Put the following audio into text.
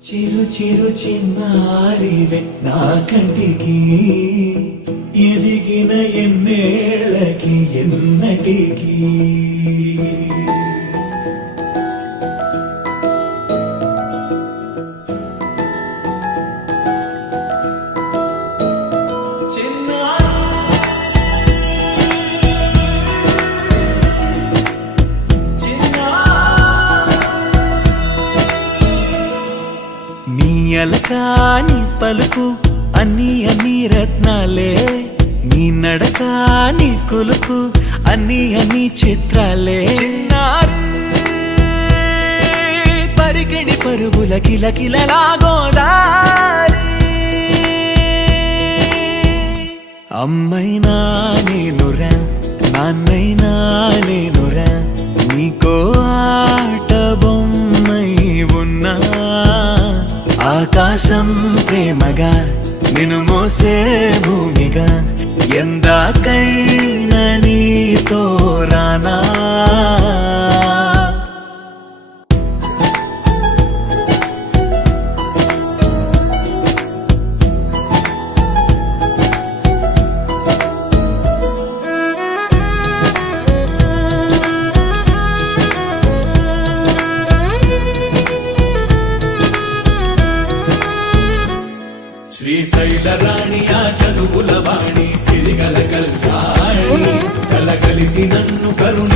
చిరు చిరు చిన్నారివే నా కంటికి ఎదిగిన ఎన్నేళ్ళకి ఎన్నటికి అలకాని పలుకు అన్ని అన్ని రత్నాలే నీ నడకాని కులుకు అన్ని అన్ని చిత్రాలే చిన్నారు పరికిణి పరుగుల కిలకిలలాగోదారి అమ్మైనా నేనురా నాన్నైనా నేనురా నీకో ఆట బొమ్మై ఉన్నా ఆకాశం ప్రేమగా నిన్ను మోసే భూమిగా ఎందాకైనా నీతో రానా శ్రీశైల రాణి ఆ చదువుల వాణి సిరిగల కల్యాణి కలగలిసి నన్ను కరుణ